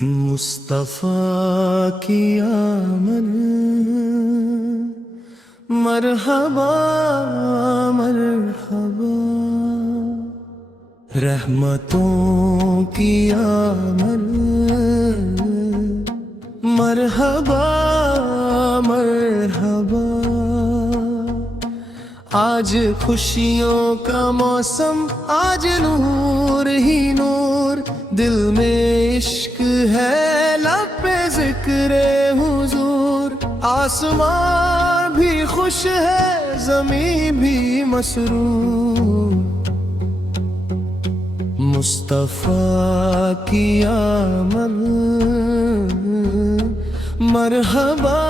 مصطفیٰ کی آمد مرحبا مرحبا، رحمتوں کی آمد مرحبا مرحبا، آج خوشیوں کا موسم، آج نور ہی نور، دل میں عشق ہے، لب پہ ذکر حضور، آسمان بھی خوش ہے، زمین بھی مسرور، مصطفیٰ کی آمد مرحبا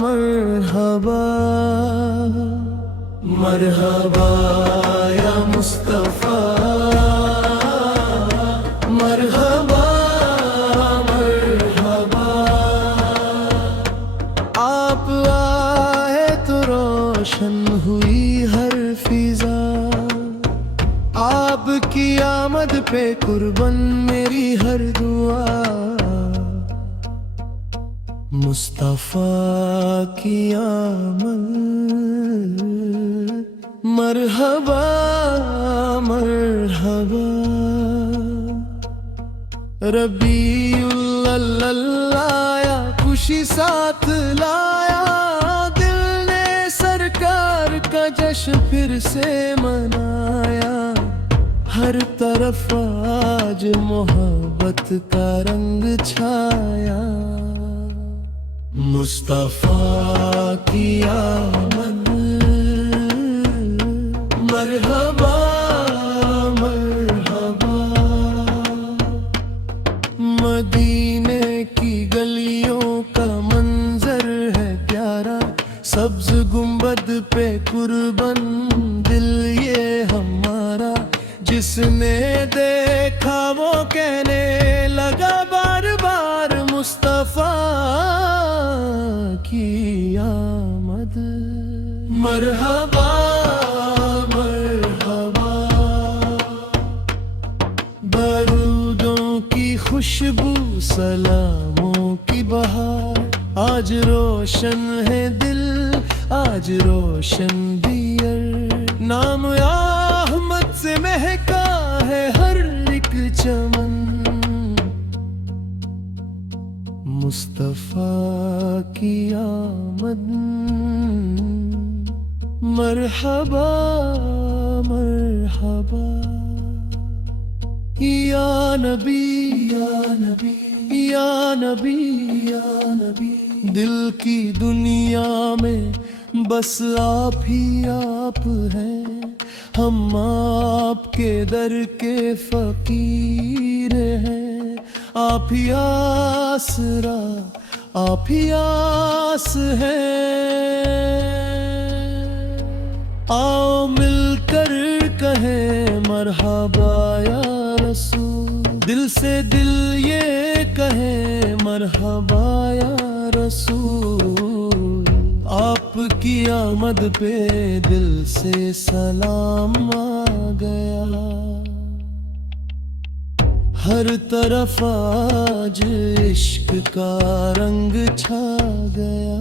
مرحبا، مرحبا یا مصطفیٰ، مرحبا مرحبا، آپ آئے تو روشن ہوئی ہر فضا، آپ کی آمد پہ قربان میری ہر دعا، مصطفیٰ کی آمد مرحبا مرحبا، ربیع الاول آیا، خوشی ساتھ لایا، دل نے سرکار کا جشن پھر سے منایا، ہر طرف آج محبت کا رنگ چھایا، مصطفیٰ کی آمد مرحبا مرحبا، مدینے کی گلیوں کا منظر ہے پیارا، سبز گنبد پہ قربان دل یہ ہمارا، جس نے دیکھا وہ کہنے لگا بار بار، مصطفیٰ کی آمد مرحبا مرحبا، درودوں کی خوشبو، سلاموں کی بہار، آج روشن ہے دل، آج روشن دیر، نام احمد سے مہکا ہے ہر ایک چمن، مصطفیٰ کی آمد مرحبا مرحبا، یا نبی یا نبی یا نبی یا نبی، دل کی دنیا میں بس آپ ہی آپ ہیں، ہم آپ کے در کے فقیر ہیں، آپ ہی آسرا آپ ہی آس ہیں، آؤ مل کر کہیں مرحبا یا رسول، دل سے دل یہ کہیں مرحبا یا رسول، آپ کی آمد پہ دل سے سلام آ گیا، ہر طرف آج عشق کا رنگ چھا گیا،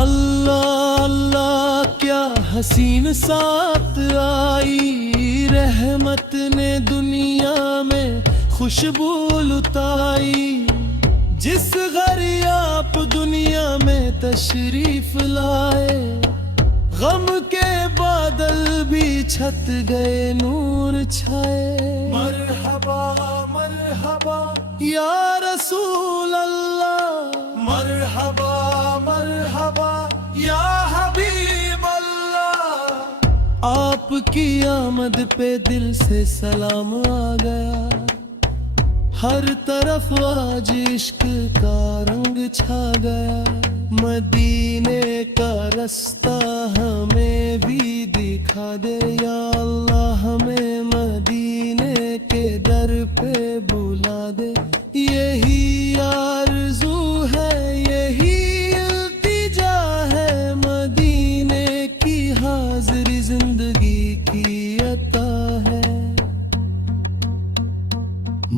اللہ اللہ کیا حسین ساتھ آئی، رحمت نے دنیا میں خوشبو لٹائی، جس گھر آپ دنیا میں تشریف لائے، غم کے بادل بھی چھت گئے، نور چھائے، مرحبا مرحبا یا رسول اللہ، مرحبا مرحبا یا حبیب اللہ، آپ کی آمد پہ دل سے سلام آ گیا، ہر طرف آج عشق کا رنگ چھا گیا، مدینے کا رستہ ہمیں بھی دکھا دے یا اللہ، ہمیں مدینے کے در پہ بلا دے، یہی آرزو ہے یہی التجا ہے، مدینے کی حاضری زندگی کی عطا ہے،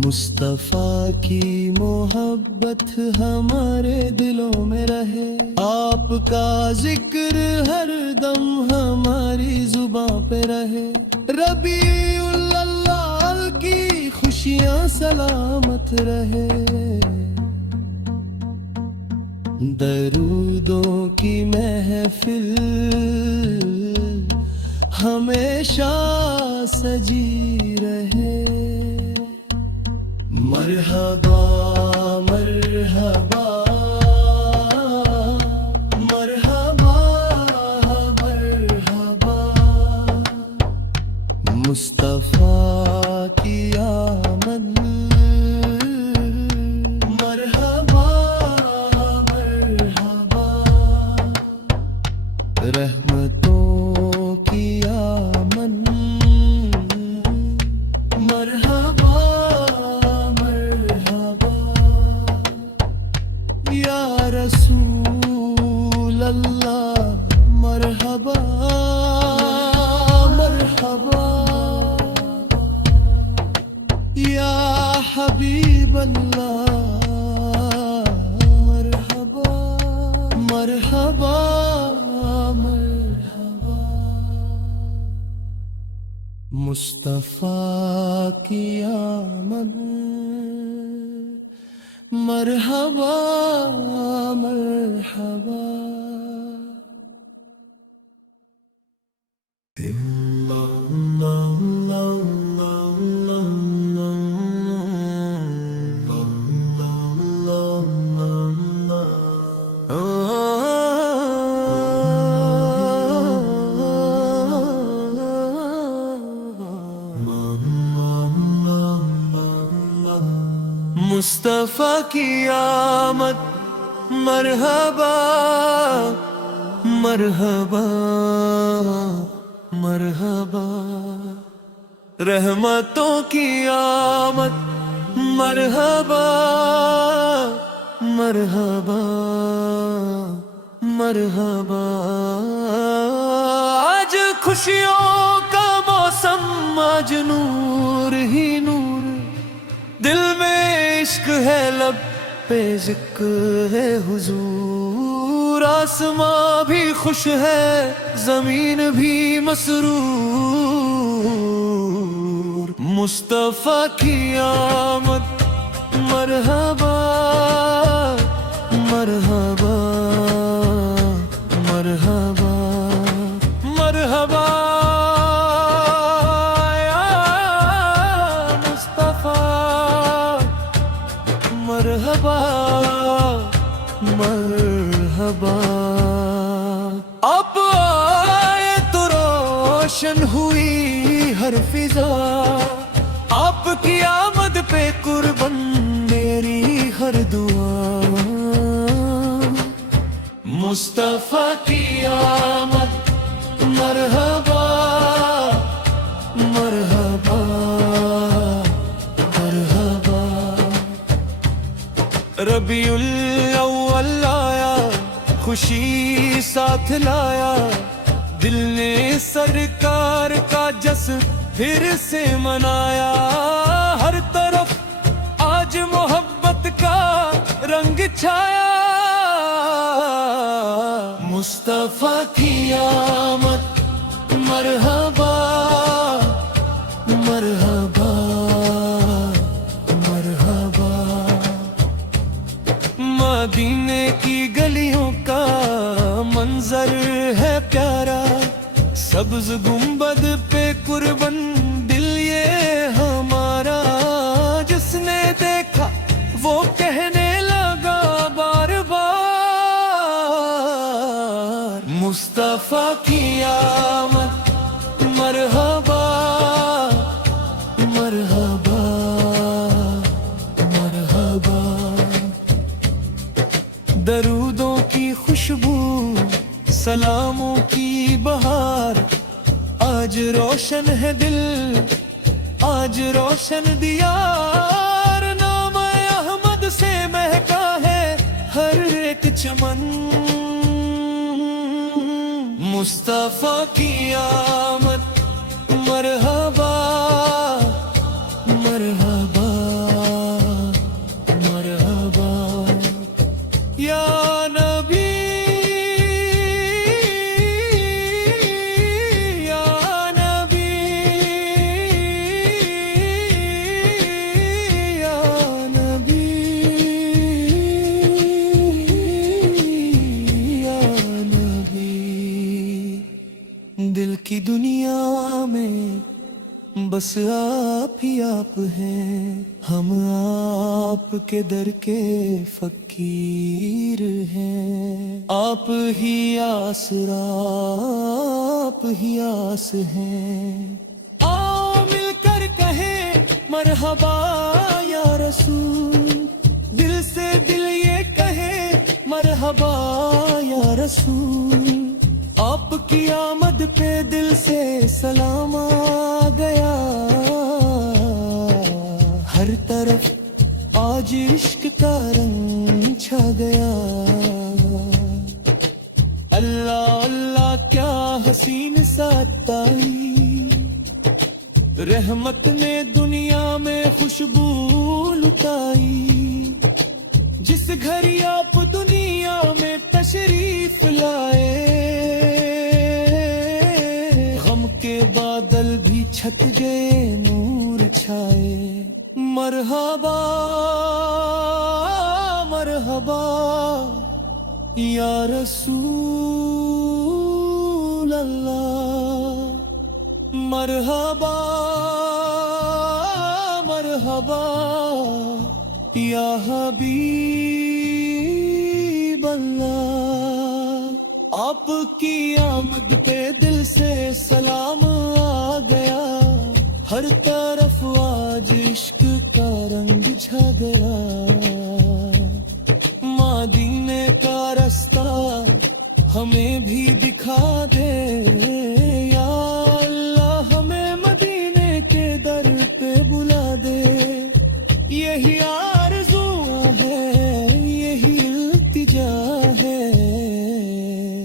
مصطفیٰ کی محبت ہمارے دلوں میں رہے، آپ کا ذکر ہر دم ہماری زباں پہ رہے، ربیع الاوّل کی خوشیاں سلامت رہے، درودوں کی محفل ہمیشہ سجی رہے، مرحبا مرحبا مرحبا مرحبا، مصطفیٰ کی آمد، مرحبا مرحبا، رحمتوں کی آمد، مرحبا یا رسول اللہ، مرحبا مرحبا، یا حبیب اللہ، مرحبا مرحبا مرحبا، مصطفیٰ کی آمد، مرحبا مرحبا، مصطفیٰ کی آمد، مرحبا مرحبا مرحبا، رحمتوں کی آمد، مرحبا مرحبا مرحبا، آج خوشیوں کا موسم، آج نور ہی نور، دل میں عشق ہے، لب پہ ذکر ہے حضور، آسماں بھی خوش ہے، زمین بھی مسرور، مصطفیٰ کی آمد، مرحبا مرحبا مرحبا مرحبا، مرحبا مرحبا، اب آئے تو روشن ہوئی ہر فضا، آپ کی آمد پہ قربان میری ہر دعا، مصطفیٰ کی آمد، مرحبا مرحبا مرحبا، ربیع الاوّل آیا، خوشی ساتھ لایا، دل نے سرکار کا جشن پھر سے منایا، ہر طرف آج محبت کا رنگ چھایا، مصطفیٰ کی آمد، مرحبا مرحبا مرحبا، مدینے کی گلیوں کا منظر ہے پیارا، سبز گنبد پہ قربان دل یہ ہمارا، جس نے دیکھا وہ کہنے لگا بار بار، مصطفیٰ کی آمد، مرحبا مرحبا مرحبا، درودوں کی خوشبو، سلاموں کی بہار، آج روشن ہے دل، آج روشن دیار، نام احمد سے مہکا ہے ہر ایک چمن، مصطفیٰ کی آمد، مرحبا مرحبا بس آپ ہی آپ ہیں، ہم آپ کے در کے فقیر ہیں، آپ ہی آسرا، آپ ہی آس ہیں۔ آؤ مل کر کہیں مرحبا یا رسول، دل سے دل یہ کہے مرحبا یا رسول، آپ کی آمد پہ دل سے سلام آ گیا، ہر طرف آج عشق کا رنگ چھا گیا۔ اللہ اللہ کیا حسین ساتائی، رحمت نے دنیا میں خوشبو لٹائی، جس گھر آپ دنیا میں تشریف لائے، غم کے بادل بھی چھٹ گئے نور چھائے۔ مرحبا مرحبا یا رسول اللہ، مرحبا مرحبا یا حبیب اللہ، آپ کی آمد پہ دل سے سلام آ گیا، ہر طرف آج عشق کا رنگ چھا گیا۔ مدینے کا رستہ ہمیں بھی دکھا دے یا اللہ، ہمیں مدینے کے در پہ بلا دے، یہی آرزو ہے، یہی التجا ہے،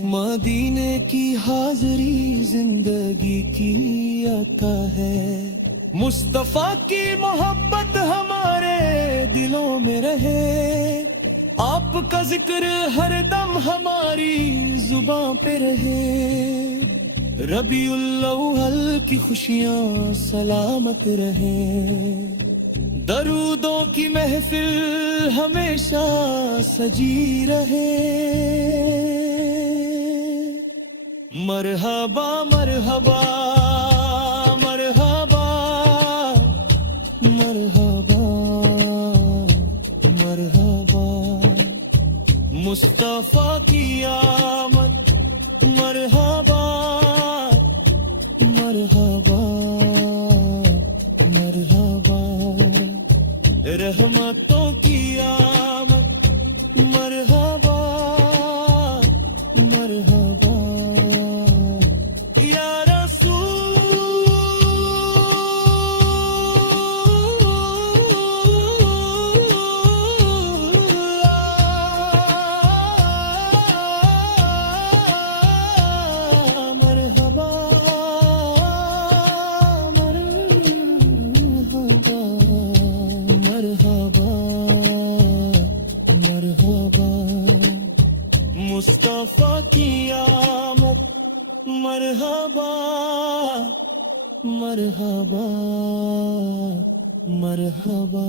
مدینے کی حاضری زندگی کی عطا ہے، مصطفیٰ کی محبت ہمارے دلوں میں رہے، آپ کا ذکر ہر دم ہماری زباں پہ رہے، ربیع الاول کی خوشیاں سلامت رہے، درودوں کی محفل ہمیشہ سجی رہے۔ مرحبا مرحبا مرحبا مرحبا مرحبا، مصطفیٰ کی آمد مرحبا مرحبا مرحبا، رحمتوں کی آمد مرحبا مرحبا یا مصطفیٰ کی آمد مرحبا مرحبا مرحبا۔